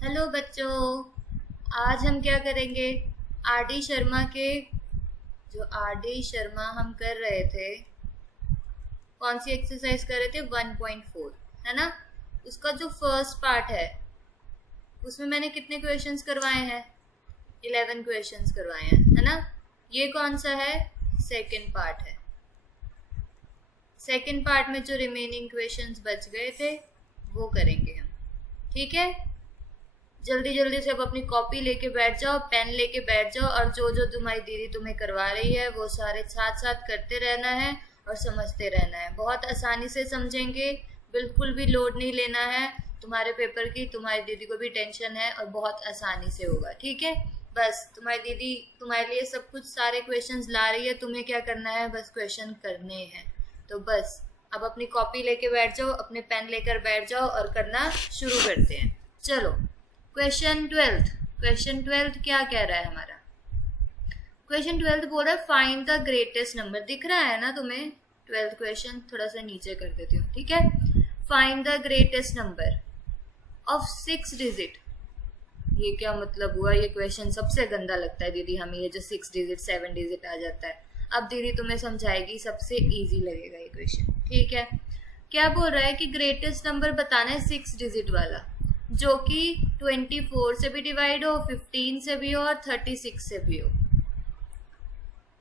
Hello बच्चों, आज हम क्या करेंगे? आर डी शर्मा के जो आर डी शर्मा हम कर रहे थे, कौन सी एक्सरसाइज कर रहे थे? 1.4 है ना। उसका जो फर्स्ट पार्ट है उसमें मैंने कितने क्वेश्चंस करवाए हैं? 11 क्वेश्चंस करवाए हैं, है ना। ये कौन सा है? सेकंड पार्ट है। सेकंड पार्ट में जो रिमेनिंग क्वेश्चंस बच गए थे वो करेंगे हम, ठीक है। जल्दी जल्दी से अब अपनी कॉपी लेके बैठ जाओ, पेन लेके बैठ जाओ, और जो जो तुम्हारी दीदी तुम्हें करवा रही है वो सारे साथ साथ करते रहना है और समझते रहना है। बहुत आसानी से समझेंगे, बिल्कुल भी लोड नहीं लेना है तुम्हारे पेपर की। तुम्हारी दीदी को भी टेंशन है और बहुत आसानी से होगा, ठीक है। बस तुम्हारी दीदी तुम्हारे लिए सब कुछ सारे क्वेश्चंस ला रही है, तुम्हें क्या करना है? बस क्वेश्चन करने हैं। तो बस अब अपनी कॉपी लेके बैठ जाओ, अपने पेन लेकर बैठ जाओ और करना शुरू करते हैं। चलो, क्वेश्चन 12 क्या कह रहा है हमारा? क्वेश्चन 12 बोल रहा है फाइंड द ग्रेटेस्ट नंबर। दिख रहा है ना तुम्हें 12th क्वेश्चन? थोड़ा सा नीचे कर देती हूँ, ठीक है। Find the greatest number of 6 digit. ये क्या मतलब हुआ? ये क्वेश्चन सबसे गंदा लगता है दीदी हमें, ये जो 6 डिजिट 7 डिजिट आ जाता है। अब दीदी तुम्हें समझाएगी, सबसे इजी लगेगा ये क्वेश्चन, ठीक है। क्या बोल रहा है कि ग्रेटेस्ट नंबर बताना है 6 डिजिट वाला, जो कि 24 से भी डिवाइड हो, 15 से भी हो और 36 से भी हो।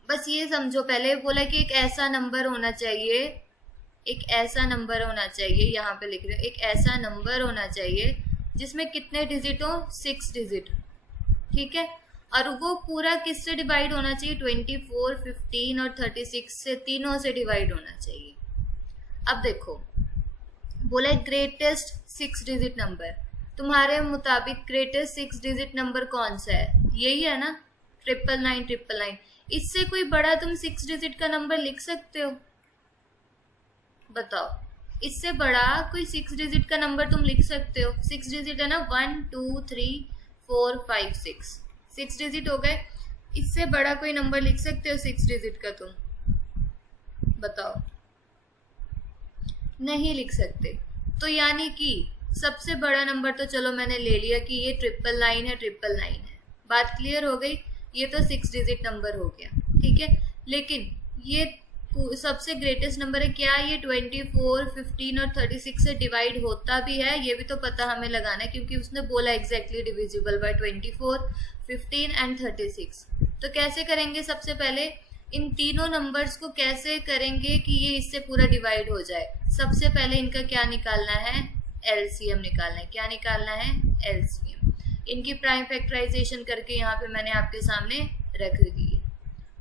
बस ये समझो, पहले बोला कि एक ऐसा नंबर होना चाहिए, एक ऐसा नंबर होना चाहिए, यहाँ पे लिख रहे हो, एक ऐसा नंबर होना चाहिए जिसमें कितने डिजिट हो? 6 डिजिट, ठीक है। और वो पूरा किससे डिवाइड होना चाहिए? 24, 15 और 36 से, तीनों से डिवाइड होना चाहिए। अब देखो, बोला ग्रेटेस्ट 6 डिजिट नंबर। तुम्हारे मुताबिक ग्रेटेस्ट 6 डिजिट नंबर कौन सा है? यही है ना, 999। इससे कोई बड़ा तुम 6 डिजिट का नंबर लिख सकते हो? बताओ, इससे बड़ा कोई 6 डिजिट का नंबर तुम लिख सकते हो? 6 डिजिट है ना, 1 2 3 4 5 6, 6 डिजिट हो गए। इससे बड़ा कोई नंबर लिख सकते हो 6 डिजिट का तुम? बताओ, नहीं लिख सकते। तो यानी कि सबसे बड़ा नंबर तो चलो मैंने ले लिया कि ये 999 है, बात क्लियर हो गई। ये तो 6 डिजिट नंबर हो गया, ठीक है। लेकिन ये सबसे ग्रेटेस्ट नंबर है क्या? ये 24, 15 और 36 से डिवाइड होता भी है, ये भी तो पता हमें लगाना है, क्योंकि उसने बोला एग्जैक्टली डिविजिबल बाय 24, 15 एंड 36। तो कैसे करेंगे? सबसे पहले इन तीनों नंबर्स को कैसे करेंगे कि ये इससे पूरा डिवाइड हो जाए? सबसे पहले इनका क्या निकालना है? एलसीएम निकालना है। क्या निकालना है? एलसीएम। इनकी प्राइम फैक्टराइजेशन करके यहाँ पे मैंने आपके सामने रख दी है,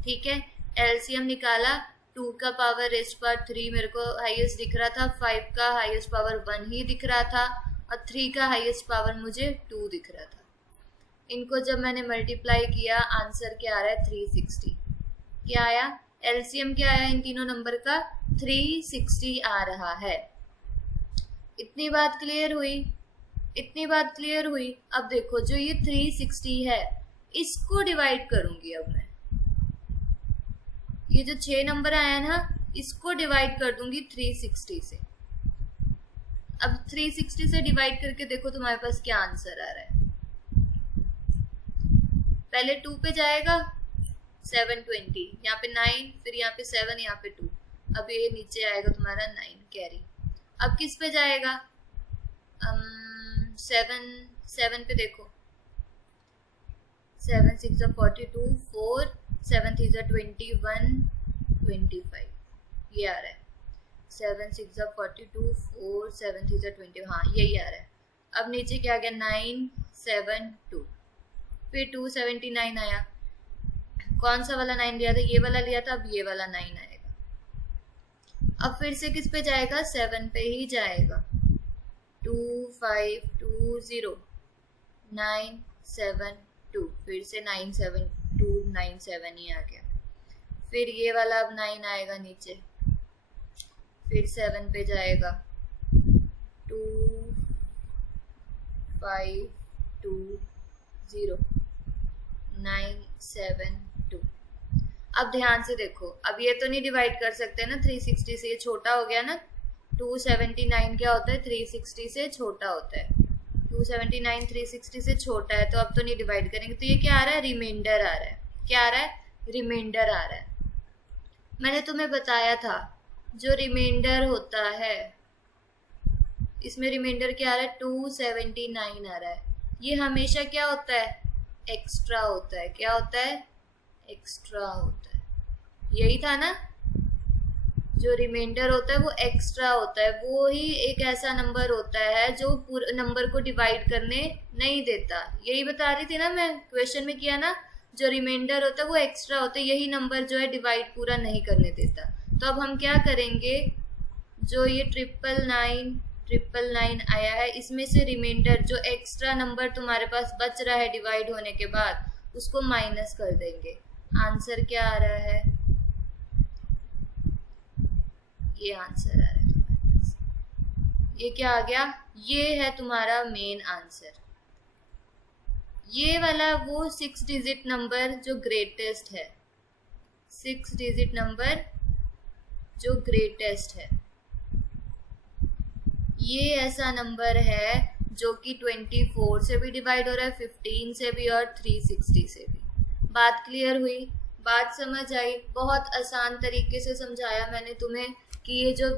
ठीक है। एलसीएम निकाला, 2 का पावर रेस्ट पर 3 मेरे को हाईएस्ट दिख रहा था, 5 का हाईएस्ट पावर 1 ही दिख रहा था, और 3 का हाईएस्ट पावर मुझे 2 दिख रहा था। इनको जब मैंने मल्टीप्लाई किया, आंसर क्या आ रहा है? 360। क्या आया? एलसीएम क्या आया इन तीनों नंबर का? 360 आ रहा है। इतनी बात क्लियर हुई? इतनी बात क्लियर हुई। अब देखो, जो ये 360 है, इसको डिवाइड करूंगी अब मैं। ये जो 6 नंबर आया ना, इसको डिवाइड कर दूंगी 360 से। अब 360 से डिवाइड करके देखो तुम्हारे पास क्या आंसर आ रहा है। पहले 2 पे जाएगा, 720, यहाँ पे 9, फिर यहाँ पे 7, यहाँ पे 2। अब ये नीचे आएगा तुम्हारा 9 कैरी। अब किस पे जाएगा? 7 पे देखो, 7 6 42, 4 7 3 21, 25, ये आ रहा है। 7 6 42, 4 7 3 20, हाँ यही आ रहा है। अब नीचे क्या आ गया? 9 7 2, फिर 279 आया। कौन सा वाला 9 लिया था? ये वाला लिया था, अब ये वाला 9 आएगा। अब फिर से किस पे जाएगा? 7 पे ही जाएगा। 2 5 2 0 9 7 2, फिर से 9 7 2 9 7 ही आ गया। फिर ये वाला अब 9 आएगा नीचे, फिर 7 पे जाएगा, 2 5 2 0 9 7 2। अब ध्यान से देखो, अब ये तो नहीं डिवाइड कर सकते ना 360 से, ये छोटा हो गया ना। 279 क्या होता है? 360 से छोटा होता है। 279 360 से छोटा है तो अब तो नहीं डिवाइड करेंगे, तो ये क्या आ रहा है, रिमाइंडर आ रहा है। क्या आ रहा है, रिमाइंडर आ रहा है। मैंने तुम्हें बताया था जो रिमाइंडर होता है, इसमें रिमाइंडर क्या आ रहा है, 279 आ रहा है। ये हमेशा क्या होता है, एक्स्ट्रा होता है। क्या होता है, एक्स्ट्रा होता है। यही था ना, जो रिमाइंडर होता है वो एक्स्ट्रा होता है। वो ही एक ऐसा नंबर होता है जो पूरे नंबर को डिवाइड करने नहीं देता। यही बता रही थी ना मैं, क्वेश्चन में किया ना, जो रिमाइंडर होता है वो एक्स्ट्रा होता है, यही नंबर जो है डिवाइड पूरा नहीं करने देता। तो अब हम क्या करेंगे, जो ये 999 आया है, इसमें से रिमाइंडर जो एक्स्ट्रा नंबर तुम्हारे पास बच रहा है डिवाइड होने के बाद, उसको माइनस कर देंगे। आंसर क्या आ रहा है, ये आंसर आ रहा है तुम्हारे पास। ये क्या आ गया, ये है तुम्हारा मेन आंसर। ये वाला वो 6 डिजिट नंबर जो ग्रेटेस्ट है, 6 डिजिट नंबर जो ग्रेटेस्ट है, ये ऐसा नंबर है जो कि 24 से भी डिवाइड हो रहा है, 15 से भी और 360 से भी। बात क्लियर हुई, बात समझ आई। बहुत आसान तरीके से समझाया मैंने तुम्हें कि ये जो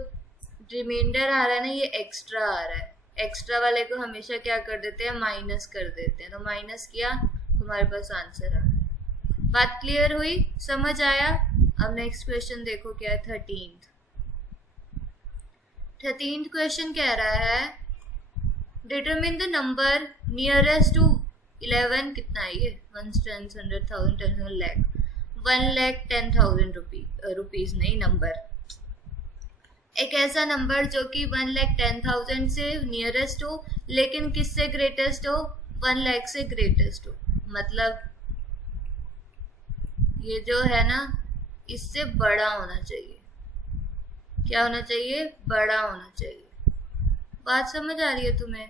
रिमाइंडर आ रहा है ना, ये एक्स्ट्रा आ रहा है। एक्स्ट्रा वाले को हमेशा क्या कर देते हैं, माइनस कर देते हैं। तो माइनस किया, तुम्हारे पास आंसर आ रहा है। बात क्लियर हुई, समझ आया। अब नेक्स्ट क्वेश्चन देखो क्या है, 13th क्वेश्चन कह रहा है, determine the number nearest to 11, कितना है ये, 1 10 100,000 10 लाख, 1,10,000 रुपीज नहीं, नंबर एक ऐसा नंबर जो कि 1,10,000 से नियरेस्ट हो, लेकिन किससे ग्रेटेस्ट हो, 1 लाख से ग्रेटेस्ट हो। मतलब ये जो है ना, इससे बड़ा होना चाहिए। क्या होना चाहिए, बड़ा होना चाहिए। बात समझ आ रही है तुम्हें,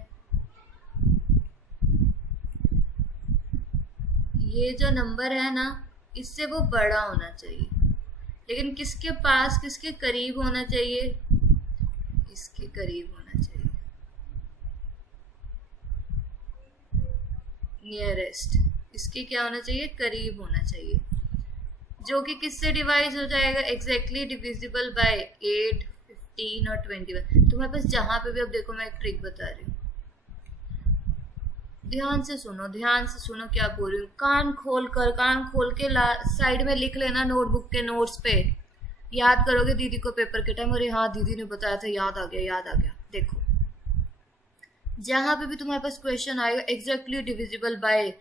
ये जो नंबर है ना, इससे वो बड़ा होना चाहिए, लेकिन किसके पास, किसके करीब होना चाहिए, इसके करीब होना चाहिए, नियरेस्ट, इसके क्या होना चाहिए, करीब होना चाहिए, जो कि किससे डिवाइड हो जाएगा, एग्जैक्टली डिविजिबल बाय 8, 15 और 21। तुम्हारे पास जहां पे भी, अब देखो मैं एक ट्रिक बता रही हूँ, ध्यान से सुनो, ध्यान से सुनो क्या बोल रही हूँ। कान खोल के साइड में लिख लेना, नोटबुक के नोट्स पे याद करोगे दीदी को पेपर के टाइम, अरे हाँ दीदी ने बताया था, याद आ गया, याद आ गया। देखो जहां पे भी तुम्हारे पास क्वेश्चन आएगा, exactly divisible by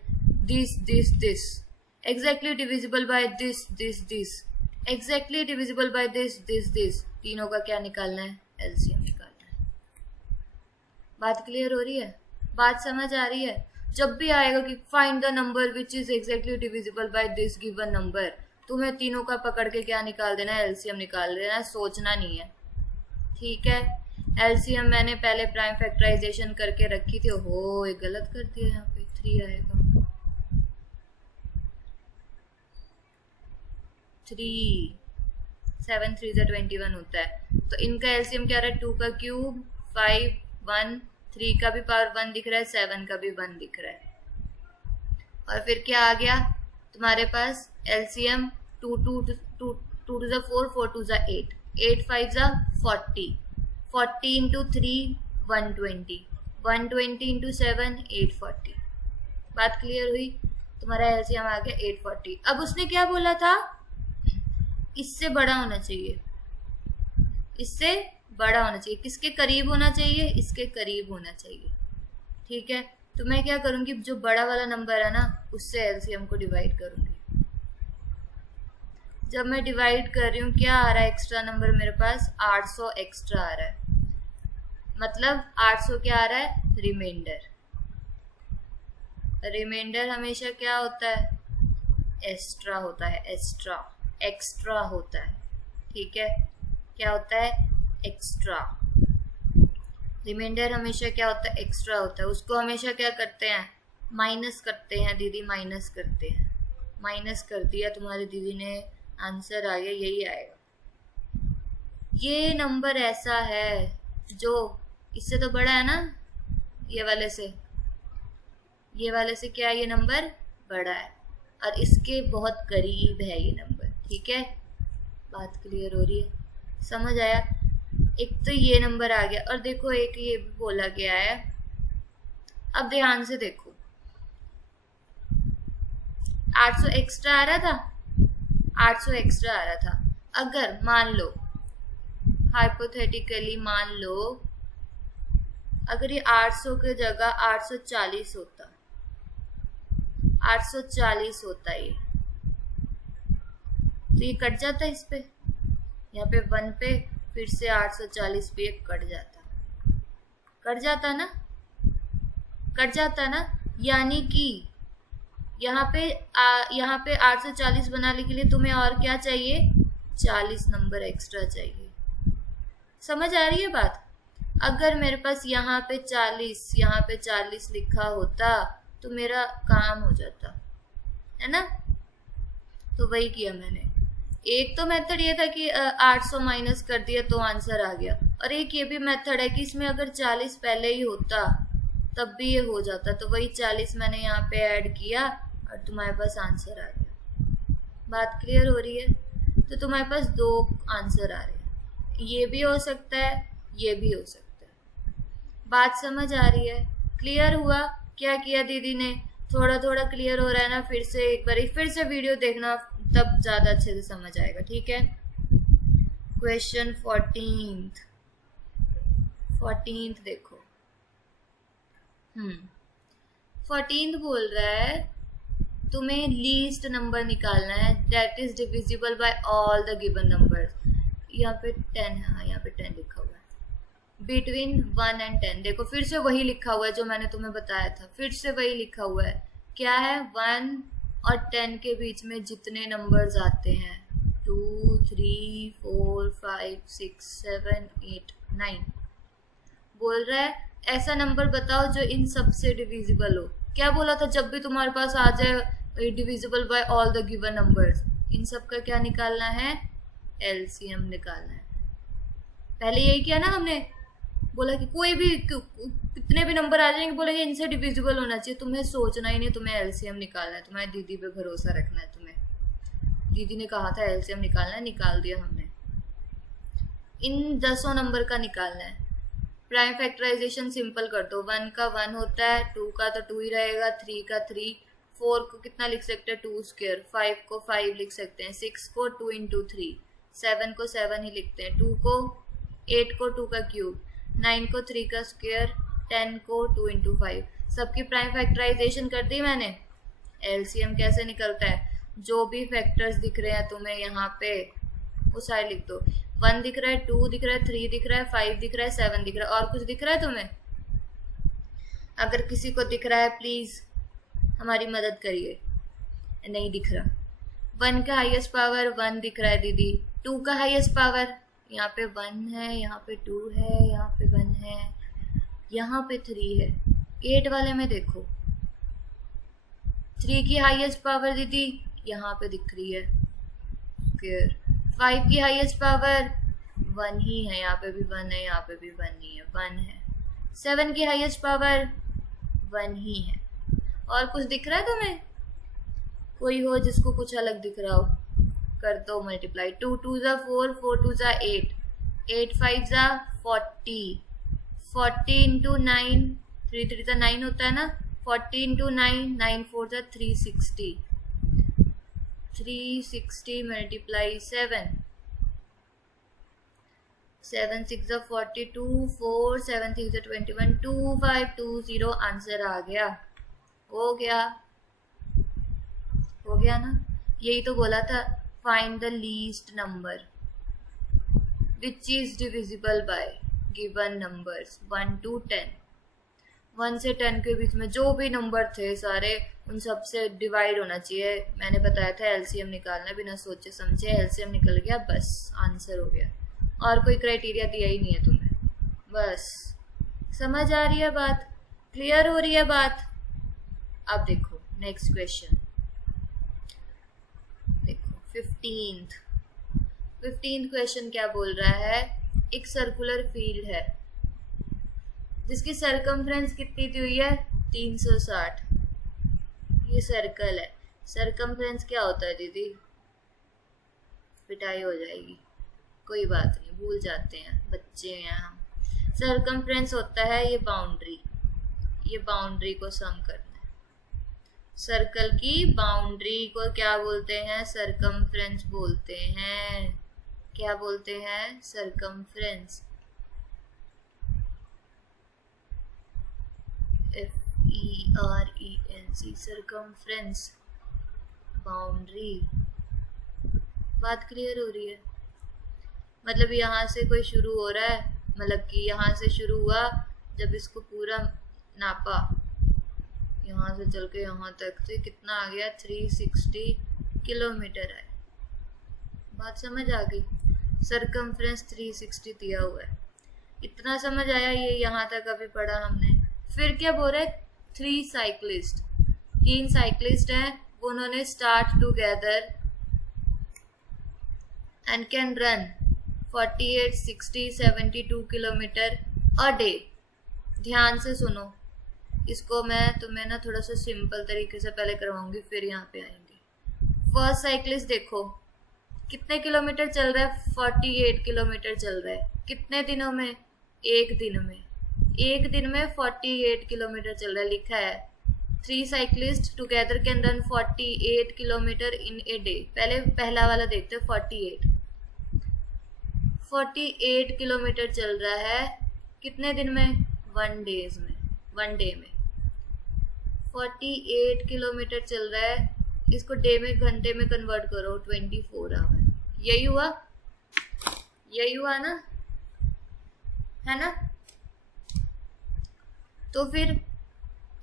this this this, exactly divisible by this this this, exactly divisible by this this this, तीनों का क्या निकालना है, एलसीएम निकालना है। बात क्लियर हो रही है, बात समझ आ रही है। जब भी आएगा कि find the number which is exactly divisible by this given number, तुम्हें तीनों का पकड़ के क्या निकाल देना है, एलसीएम निकाल देना है, सोचना नहीं है, ठीक है। एलसीएम मैंने पहले प्राइम फैक्टराइजेशन करके रखी थी, हो ये गलत कर दिया, यहाँ पे 3 आएगा, 3 7 3 21 होता है। तो इनका एलसीएम क्या रहा है, 2 का क्यूब 5 1, 3 का भी पावर 1 दिख रहा है, 7 का भी 1 दिख रहा है। और फिर क्या आ गया तुम्हारे पास, LCM 2 2 2 2 to the 4 4 to the 8 8 5 the 40 40 into 3 120 120 into 7 840। बात क्लियर हुई, तुम्हारा एलसीएम आ गया 840। अब उसने क्या बोला था, इससे बड़ा होना चाहिए, इससे बड़ा होना चाहिए, किसके करीब होना चाहिए, इसके करीब होना चाहिए, ठीक है। तो मैं क्या करूंगी, जो बड़ा वाला नंबर है ना, उससे एलसीएम को डिवाइड करूंगी। जब मैं डिवाइड कर रही हूँ, क्या आ रहा है एक्स्ट्रा नंबर मेरे पास, 800 एक्स्ट्रा आ रहा है, मतलब 800 क्या आ रहा है, रिमाइंडर। रिमाइंडर हमेशा क्या होता है, एक्स्ट्रा होता है, एक्स्ट्रा होता है, ठीक है। क्या होता है, एक्स्ट्रा। रिमाइंडर हमेशा क्या होता है, एक्स्ट्रा होता है। उसको हमेशा क्या करते हैं, माइनस करते हैं, दीदी माइनस करते हैं। माइनस कर दिया तुम्हारी दीदी ने, आंसर आ गया, यही आएगा। ये नंबर ऐसा है जो इससे तो बड़ा है ना, ये वाले से, ये वाले से क्या है, ये नंबर बड़ा है और इसके बहुत करीब है ये नंबर। ठीक है, बात क्लियर हो रही है, समझ आया। एक तो ये नंबर आ गया और देखो एक ये भी बोला गया है। अब ध्यान से देखो, 800 एक्स्ट्रा आ रहा था, 800 एक्स्ट्रा आ रहा था। अगर मान लो, हाइपोथेटिकली मान लो, अगर ये 800 की जगह 840 होता, 840 होता ये, तो ये कट जाता इस पे, यहाँ पे 1 पे, फिर से 840 पे कट जाता, कट जाता ना, कट जाता ना। यानी कि यहाँ पे 840 बनाने के लिए तुम्हें और क्या चाहिए, 40 नंबर एक्स्ट्रा चाहिए। समझ आ रही है बात। अगर मेरे पास यहाँ पे 40 लिखा होता तो मेरा काम हो जाता, है ना। तो वही किया मैंने। एक तो मेथड ये था कि 800 माइनस कर दिया तो आंसर आ गया, और एक ये भी मेथड है कि इसमें अगर 40 पहले ही होता तब भी ये हो जाता। तो वही 40 मैंने यहाँ पे ऐड किया और तुम्हारे पास आंसर आ गया। बात क्लियर हो रही है। तो तुम्हारे पास 2 आंसर आ रहे हैं, ये भी हो सकता है, ये भी हो सकता है। बात समझ आ रही है, क्लियर हुआ। क्या किया दीदी ने, थोड़ा थोड़ा क्लियर हो रहा है ना। फिर से एक बार फिर से वीडियो देखना, तब ज्यादा अच्छे से समझ आएगा। ठीक है, क्वेश्चन 14th देखो। 14th बोल रहा है तुम्हें लीस्ट नंबर निकालना है that is divisible by all the given numbers. यहाँ पे 10 है, हाँ यहाँ पे 10 लिखा हुआ है, बिटवीन 1 and 10। देखो फिर से वही लिखा हुआ है जो मैंने तुम्हें बताया था, फिर से वही लिखा हुआ है। क्या है, 1 और 10 के बीच में जितने नंबर्स आते हैं, 2 3 4 5 6 7 8 9, बोल रहा है ऐसा नंबर बताओ जो इन सब से डिविजिबल हो। क्या बोला था, जब भी तुम्हारे पास आ जाए divisible by all the given numbers, इन सब का क्या निकालना है, एलसीएम निकालना है। पहले यही किया ना हमने, बोला कि कोई भी कितने भी नंबर आ जाएंगे, बोलेंगे इनसे डिविजिबल होना चाहिए। तुम्हें सोचना ही नहीं, तुम्हें एलसीएम निकालना है। तुम्हारी दीदी पे भरोसा रखना है तुम्हें। दीदी ने कहा था एलसीएम निकालना है, निकाल दिया हमने। इन 10 नंबर का निकालना है। प्राइम फैक्टराइजेशन सिंपल कर दो। 1 का 1 होता है, 2 का तो 2 ही रहेगा, 3 का 3, 4 को कितना लिख सकते हैं 2 स्क्वायर, 5 को 5 लिख सकते हैं, 6 को 2 into 3, 7 को 7 ही लिखते हैं, 2 को 8 को 2 का क्यूब, 9 को 3 का स्क्वायर, 10 को 2 into 5। सबकी प्राइम फैक्टराइजेशन कर दी मैंने। एलसीएम कैसे निकलता है, जो भी फैक्टर्स दिख रहे हैं तुम्हें यहाँ पे उस साइड लिख दो। 1 दिख रहा है, 2 दिख रहा है, 3 दिख रहा है, 5 दिख रहा है, 7 दिख रहा है। और कुछ दिख रहा है तुम्हें? अगर किसी को दिख रहा है प्लीज हमारी मदद करिए। नहीं दिख रहा। 1 का हाईएस्ट पावर 1 दिख रहा है दीदी। 2 का हाईएस्ट पावर, यहाँ पे 1 है, यहाँ पे 2 है, यहाँ पे 1 है, यहाँ पे 3 है। 8 वाले में देखो 3 की हाईएस्ट पावर दीदी यहाँ पे दिख रही है, 5 की हाईएस्ट पावर 1 ही है, यहाँ पे भी 1 है, यहाँ पे भी 1 ही है, 1 है। 7 की हाईएस्ट पावर 1 ही है। और कुछ दिख रहा है तुम्हें? कोई हो जिसको कुछ अलग दिख रहा हो, कर दो मल्टीप्लाई। 2 2 जा 4, 4 2 जा 8, 8 5 जा 40, 40 into 9, 3 3 जा 9 होता है ना, 40 into 9, 9 4 जा 360, 360 मल्टीप्लाई 7, 7 6 जा 42, 4 7 6 जा 21, 2 5 2 0। आंसर आ गया, हो गया, हो गया ना। यही तो बोला था, find the least number which is divisible by given numbers 1 to 10। 1 से 10 के बीच में जो भी नंबर थे सारे, उन सब से डिवाइड होना चाहिए। मैंने बताया था एलसीएम निकालना, बिना सोचे समझे एलसीएम निकल गया, बस आंसर हो गया। और कोई क्राइटेरिया दिया ही नहीं है तुम्हें, बस। समझ आ रही है बात, क्लियर हो रही है बात। अब देखो नेक्स्ट क्वेश्चन, देखो 15th क्वेश्चन क्या बोल रहा है। एक सर्कुलर फील्ड है जिसकी सरकमफ्रेंस कितनी दी हुई है 360, ये सर्कल है। सरकमफ्रेंस क्या होता है दीदी? पिटाई हो जाएगी, कोई बात नहीं, भूल जाते हैं, बच्चे हैं हम। सरकमफ्रेंस होता है ये बाउंड्री, ये बाउंड्री को सम करना है। सर्कल की बाउंड्री को क्या बोलते हैं? सरकमफ्रेंस बोलते हैं। क्या बोलते हैं? सरकमफ्रेंस। FERENC, circumference, boundary. बात क्लियर हो रही है? मतलब यहाँ से कोई शुरू हो रहा है, मतलब कि यहाँ से शुरू हुआ, जब इसको पूरा नापा यहाँ से चल के यहाँ तक, तो कितना आ गया? 360 किलोमीटर है। बात समझ आ गई? सरकमफ्रेंस 360 दिया हुआ है, इतना समझ आया? ये यहाँ तक अभी पढ़ा हमने। फिर क्या बोल रहे? 3 साइक्लिस्ट, 3 साइक्लिस्ट हैं, उन्होंने start together and can run 48, 60, 72 kilometre a day. ध्यान से सुनो, इसको मैं तुम्हें ना थोड़ा सा सिंपल तरीके से पहले करवाऊंगी, फिर यहाँ पे आएंगे। फर्स्ट साइक्लिस्ट देखो कितने किलोमीटर चल रहा है? 48 किलोमीटर चल रहा है। कितने दिनों में? एक दिन में। एक दिन में 48 किलोमीटर चल रहा है, लिखा है 3 cyclist together can run 48 kilometre in a day. पहले पहला वाला देखते हैं। 48 किलोमीटर चल रहा है कितने दिन में? 1 डेज में, 1 डे में। 48 किलोमीटर चल रहा है, इसको डे में, घंटे में कन्वर्ट करो, 24 आवर। यही हुआ? यही हुआ ना? है ना? तो फिर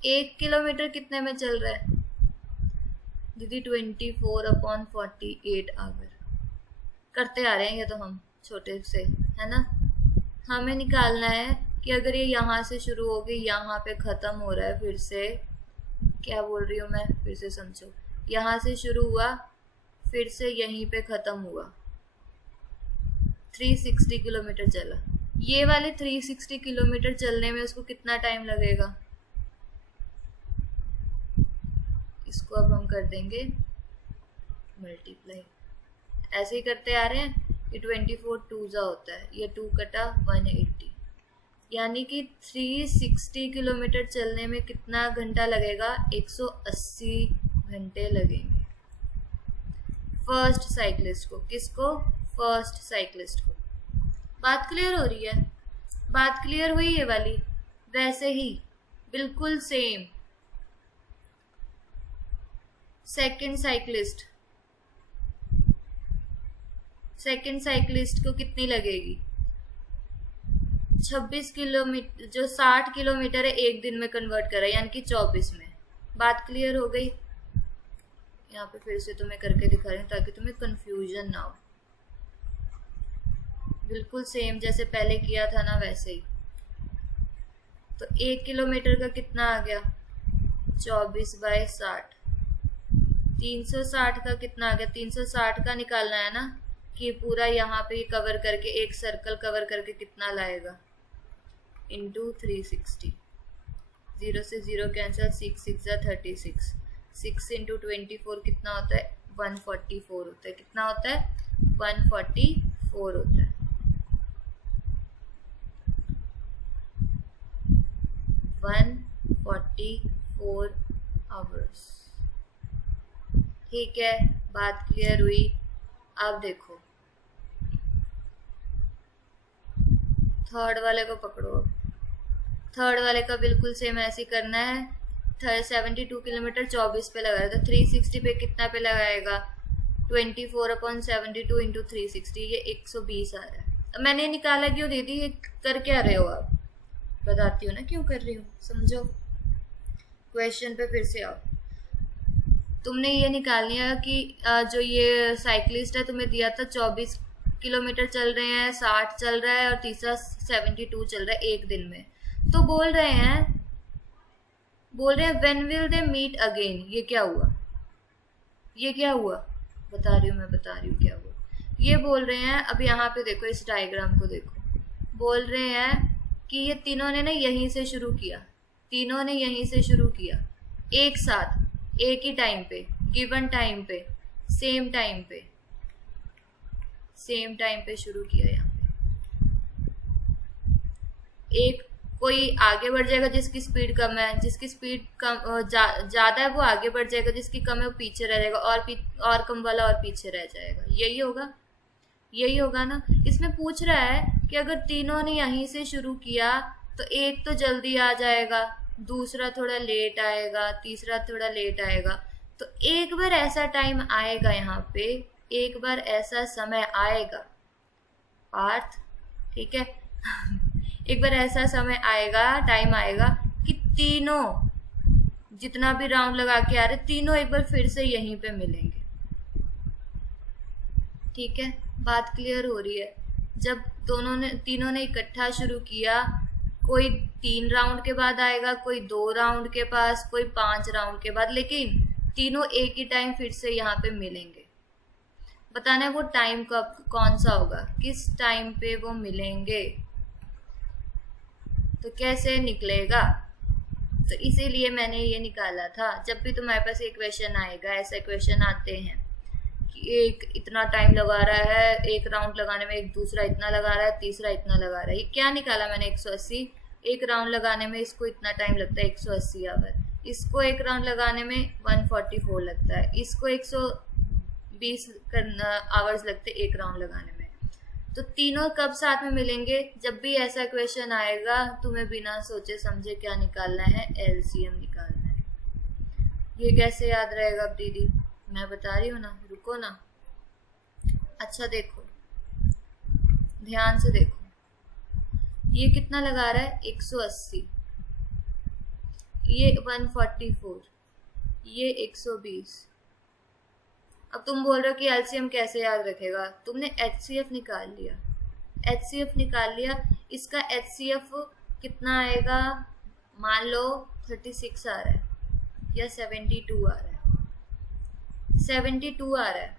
1 किलोमीटर कितने में चल रहा है दीदी? 24/48 आवर। करते आ रहे हैं ये तो हम छोटे से, है ना? हमें निकालना है कि अगर ये यहाँ से शुरू हो गई, यहाँ पे खत्म हो रहा है, फिर से क्या बोल रही हूँ मैं, फिर से समझो, यहाँ से शुरू हुआ, फिर से यहीं पे खत्म हुआ, 360 किलोमीटर चला। ये वाले 360 किलोमीटर चलने में उसको कितना टाइम लगेगा? इसको अब हम कर देंगे मल्टीप्लाई। ऐसे ही करते आ रहे हैं। ये 24 2 होता है, ये 2 कटा 180, यानी कि 360 किलोमीटर चलने में कितना घंटा लगेगा? 180 घंटे लगेंगे फर्स्ट साइक्लिस्ट को। किसको? फर्स्ट साइक्लिस्ट को। बात क्लियर हो रही है? बात क्लियर हुई ये वाली? वैसे ही बिल्कुल same second cyclist, second cyclist को कितनी लगेगी? 26 किलोमीटर, जो 60 किलोमीटर है, एक दिन में कन्वर्ट करा, यानी कि 24 में। बात क्लियर हो गई? यहाँ पे फिर से तुम्हें करके दिखा रही हूँ ताकि तुम्हें कंफ्यूजन ना हो। बिल्कुल सेम जैसे पहले किया था ना, वैसे ही। तो 1 किलोमीटर का कितना आ गया? 24/60। 360 का कितना आ गया? 360 का निकालना है ना, कि पूरा यहाँ पे कवर करके, एक सर्कल कवर करके कितना लाएगा? इंटू 360। 0 से 0 कैंसिल, 6 6 36। 6 इंटू 24 कितना होता है? 144 होता है। कितना होता है? 144 होता है। 144 आवर्स। ठीक है, बात क्लियर हुई? अब देखो थर्ड वाले को पकड़ो। थर्ड वाले का बिल्कुल सेम ऐसे करना है। 72 किलोमीटर 24 पे लगाया था, 360 पे कितना पे लगाएगा? 24/72 इंटू 360, ये 120 आ रहा है। अब मैंने निकाला क्यों दीदी? ये कर क्या रहे हो आप? बताती हूँ ना क्यों कर रही हूँ, समझो। क्वेश्चन पे फिर से आओ। तुमने ये निकालनी है कि जो ये साइक्लिस्ट है, तुम्हें दिया था 24 किलोमीटर चल रहे हैं, 60 चल रहा है और तीसरा 72 चल रहा है एक दिन में। तो बोल रहे हैं when will they meet again. ये क्या हुआ? ये क्या हुआ? बता रही हूँ क्या हुआ। ये बोल रहे हैं, अब यहाँ पे देखो, इस डायग्राम को देखो, बोल रहे हैं कि ये तीनों ने ना यहीं से शुरू किया, तीनों ने यहीं से शुरू किया एक साथ। एक ही टाइम पे, गिवन टाइम पे, सेम टाइम पे शुरू किया यहाँ पे। एक कोई आगे बढ़ जाएगा जिसकी स्पीड कम है, जिसकी स्पीड कम ज्यादा है वो आगे बढ़ जाएगा, जिसकी कम है वो पीछे रह जाएगा, और कम वाला और पीछे रह जाएगा। यही होगा ना। इसमें पूछ रहा है कि अगर तीनों ने यहीं से शुरू किया तो एक तो जल्दी आ जाएगा, दूसरा थोड़ा लेट आएगा, तीसरा थोड़ा लेट आएगा। तो एक बार ऐसा टाइम आएगा, यहाँ पे एक बार ऐसा समय आएगा पार्थ, ठीक है एक बार ऐसा समय आएगा, टाइम आएगा कि तीनों जितना भी राउंड लगा के आ रहे तीनों एक बार फिर से यहीं पे मिलेंगे। ठीक है, बात क्लियर हो रही है। जब तीनों ने इकट्ठा शुरू किया, कोई 3 राउंड के बाद आएगा, कोई 2 राउंड के पास, कोई 5 राउंड के बाद, लेकिन तीनों एक ही टाइम फिर से यहाँ पे मिलेंगे। बताना है वो टाइम कब कौन सा होगा, किस टाइम पे वो मिलेंगे, तो कैसे निकलेगा। तो इसीलिए मैंने ये निकाला था। जब भी तुम्हारे पास एक क्वेश्चन आएगा, ऐसे क्वेश्चन आते हैं कि एक इतना टाइम लगा रहा है, एक राउंड लगाने में, एक दूसरा इतना लगा रहा है, तीसरा इतना लगा रहा है। ये क्या निकाला मैंने, 180। एक राउंड लगाने में इसको इतना टाइम लगता है 180 आवर, इसको एक राउंड लगाने में 144 लगता है, इसको 120 आवर्स लगते एक राउंड लगाने में। तो तीनों कब साथ में मिलेंगे, जब भी ऐसा क्वेश्चन आएगा तुम्हें बिना सोचे समझे क्या निकालना है, एलसीएम निकालना है। ये कैसे याद रहेगा अब दीदी, मैं बता रही हूँ ना, रुको ना। अच्छा देखो, ध्यान से देखो, ये कितना लगा रहा है 180, ये 144, ये 120। अब तुम बोल रहे हो कि एलसीएम कैसे याद रखेगा, तुमने एचसीएफ निकाल लिया, इसका एचसीएफ कितना आएगा, मान लो 36 आ रहा है या 72 आ रहा है, 72 आ रहा है,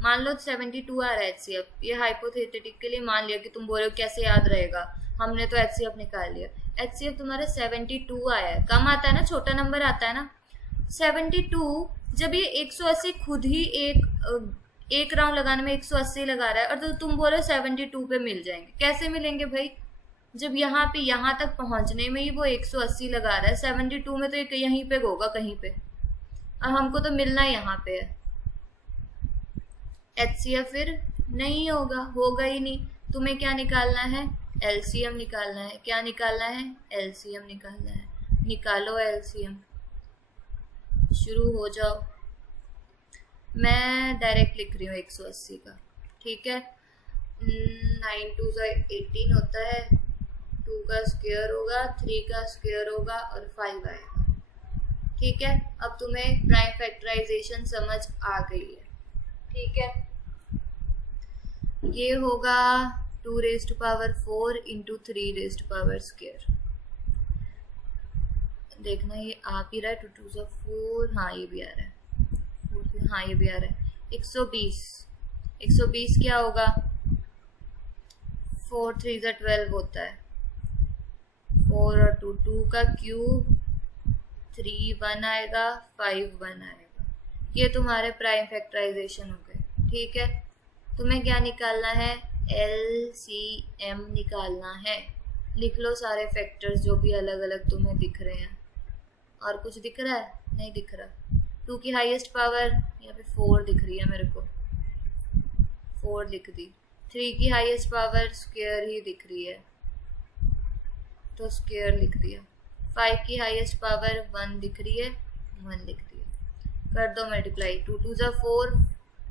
मान लो 72 आ रहा है एचसीएफ। ये हाइपोथेटिकली मान लिया कि तुम बोल रहे हो कैसे याद रहेगा, हमने तो एचसीएफ निकाल लिया। एचसीएफ तुम्हारा 72 आया है, कम आता है ना, छोटा नंबर आता है ना 72। जब ये 180 खुद ही एक राउंड लगाने में 180 लगा रहा है, और तो तुम बोल रहे हो 72 पे मिल जाएंगे, कैसे मिलेंगे भाई, जब यहाँ पे यहाँ तक पहुंचने में ही वो 180 लगा रहा है, 72 में तो ये यहीं पे होगा कहीं पे, और हमको तो मिलना यहाँ पे है। एचसीएफ फिर नहीं होगा ही नहीं। तुम्हें क्या निकालना है, एलसीएम निकालना है। क्या निकालना है, एलसीएम निकालना है। निकालो एलसीएम, शुरू हो जाओ। मैं डायरेक्ट लिख रही हूँ 180 का, ठीक है। 9 2 का 18 होता है, 2 का स्क्वायर होगा, 3 का स्क्वायर होगा और 5 आएगा, ठीक है। अब तुम्हें प्राइम फैक्टराइजेशन समझ आ गई है, ठीक है। ये होगा 2 raised to power 4 into 3 raised to power square। देखना ये आ भी रहा है, 2 2 से 4, हाँ ये भी आ रहा है, हाँ ये भी आ रहा है। 120 क्या होगा, 4 3 से 12 होता है, 4 और 2 2 का क्यूब, 3 1 आएगा, 5 1 आएगा। ये तुम्हारे प्राइम फैक्टराइजेशन हो गए, ठीक है। तुम्हें क्या निकालना है, एलसीएम निकालना है। लिख लो सारे फैक्टर्स जो भी अलग अलग तुम्हें दिख रहे हैं। और कुछ दिख रहा है, नहीं दिख रहा। 2 की हाईएस्ट पावर यहाँ पे 4 दिख रही है मेरे को, 4 लिख दी। 3 की हाईएस्ट पावर स्क्वायर ही दिख रही है तो स्क्वायर लिख दिया। 5 की हाईएस्ट पावर 1 दिख रही है, 1 लिख दिया। कर दो मल्टीप्लाई, 2 2 जा 4,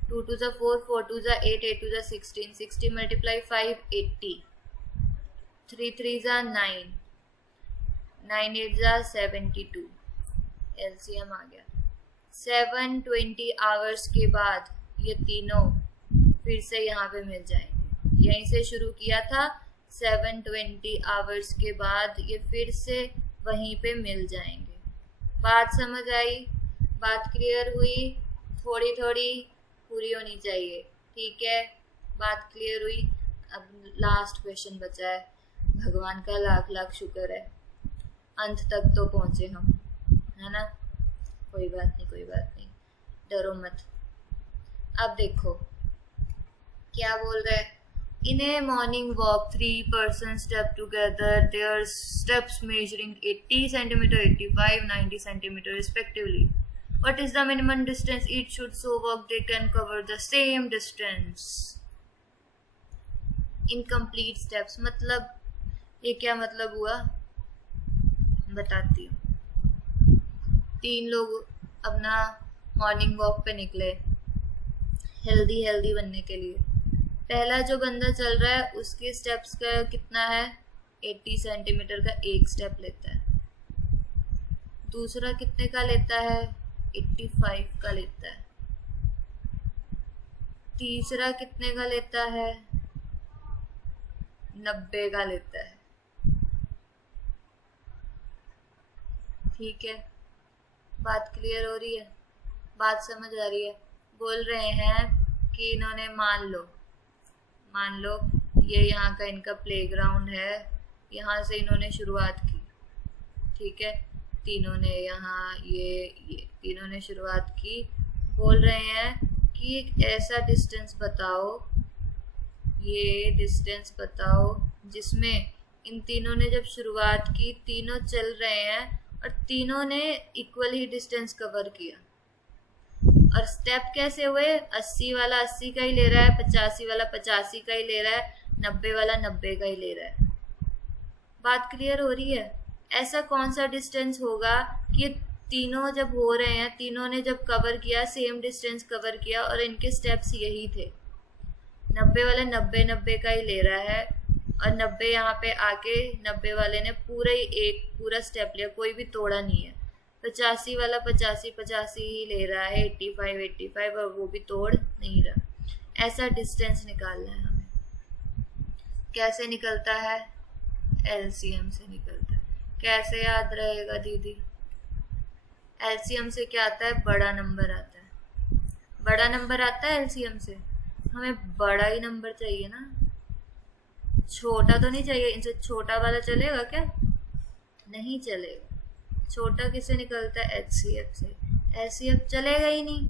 2 2 जा 4, 4 2 जा 8, 8 2 जा 16, 60 मल्टीप्लाई 5 80, 3 3 जा 9, 9 8 जा 72। एलसीएम आ गया। 720 आवर्स के बाद ये तीनों फिर से यहाँ पे मिल जाएंगे। यहीं से शुरू किया था, 720 आवर्स के बाद ये फिर से वहीं पे मिल जाएंगे। बात समझ आई, बात क्लियर हुई, थोड़ी थोड़ी पूरी होनी चाहिए, ठीक है। बात क्लियर हुई। अब लास्ट क्वेश्चन बचा है, भगवान का लाख लाख शुक्र है अंत तक तो पहुंचे हम, है ना। कोई बात नहीं, कोई बात नहीं, डरो मत। अब देखो क्या बोल रहा है। In a morning walk, 3 persons step together, their steps measuring 80 centimeter, 85, 90 centimeter respectively. What is the minimum distance each should so walk they can cover the same distance? Incomplete steps मतलब ये क्या मतलब हुआ बताती हूँ। 3 लोग अपना मॉर्निंग वॉक पे निकले हेल्दी बनने के लिए। पहला जो बंदा चल रहा है उसके स्टेप्स का कितना है, 80 सेंटीमीटर का एक स्टेप लेता है। दूसरा कितने का लेता है, 85 का लेता है। तीसरा कितने का लेता है, 90 का लेता है। ठीक है, बात क्लियर हो रही है, बात समझ आ रही है। बोल रहे हैं कि इन्होंने मान लो ये यहाँ का इनका प्लेग्राउंड है, यहाँ से इन्होंने शुरुआत की। ठीक है, तीनों ने यहाँ ये तीनों ने शुरुआत की। बोल रहे हैं कि एक ऐसा डिस्टेंस बताओ, ये डिस्टेंस बताओ जिसमें इन तीनों ने जब शुरुआत की, तीनों चल रहे हैं और तीनों ने इक्वली डिस्टेंस कवर किया। और स्टेप कैसे हुए, 80 वाला 80 का ही ले रहा है, 85 वाला 85 का ही ले रहा है, 90 वाला 90 का ही ले रहा है। बात क्लियर हो रही है। ऐसा कौन सा डिस्टेंस होगा कि तीनों जब हो रहे हैं, तीनों ने जब कवर किया, सेम डिस्टेंस कवर किया और इनके स्टेप्स यही थे। 90 वाला 90 का ही ले रहा है और 90 यहाँ पे आके 90 वाले ने पूरा स्टेप लिया, कोई भी तोड़ा नहीं है। 85 वाला 85 ही ले रहा है, 85 और वो भी तोड़ नहीं रहा। ऐसा डिस्टेंस निकालना है हमें। कैसे निकलता है, एलसीएम से निकलता है। कैसे याद रहेगा दीदी, एलसीएम से क्या आता है, बड़ा नंबर आता है। बड़ा नंबर आता है एलसीएम से, हमें बड़ा ही नंबर चाहिए ना, छोटा तो नहीं चाहिए। इनसे छोटा वाला चलेगा क्या, नहीं चलेगा। छोटा किससे निकलता है, एचसीएफ से। एचसीएफ चलेगा ही नहीं,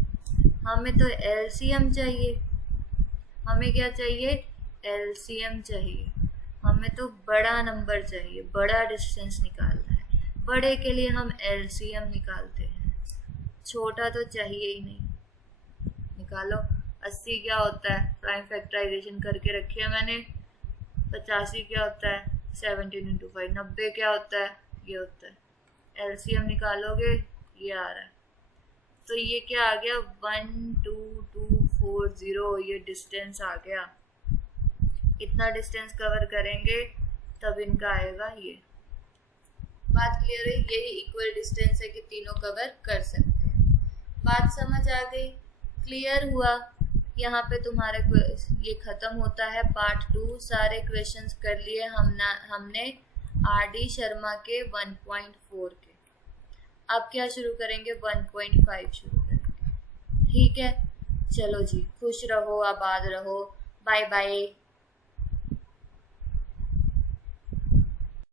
हमें तो एलसीएम चाहिए। हमें क्या चाहिए, एलसीएम चाहिए। हमें तो बड़ा नंबर चाहिए, बड़ा डिस्टेंस निकालना है। बड़े के लिए हम एलसीएम निकालते हैं, छोटा तो चाहिए ही नहीं। निकालो 80 क्या होता है, प्राइम फैक्टराइजेशन करके रखी है मैंने। 85 क्या होता है, 17 × 5। 90 क्या होता है, ये होता है। एलसीएम निकालोगे ये आ रहा है, तो ये क्या आ गया, 12240। ये डिस्टेंस आ गया। इतना डिस्टेंस कवर करेंगे तब इनका आएगा ये। बात क्लियर है, यही इक्वल डिस्टेंस है कि तीनों कवर कर सकते हैं। बात समझ आ गई, क्लियर हुआ। यहाँ पे तुम्हारे ये खत्म होता है पार्ट 2। सारे क्वेश्चंस कर लिए हमने आरडी शर्मा के 1.4 के। अब क्या शुरू करेंगे, 1.5 शुरू करेंगे। ठीक है, चलो जी, खुश रहो, आबाद रहो, बाय बाय।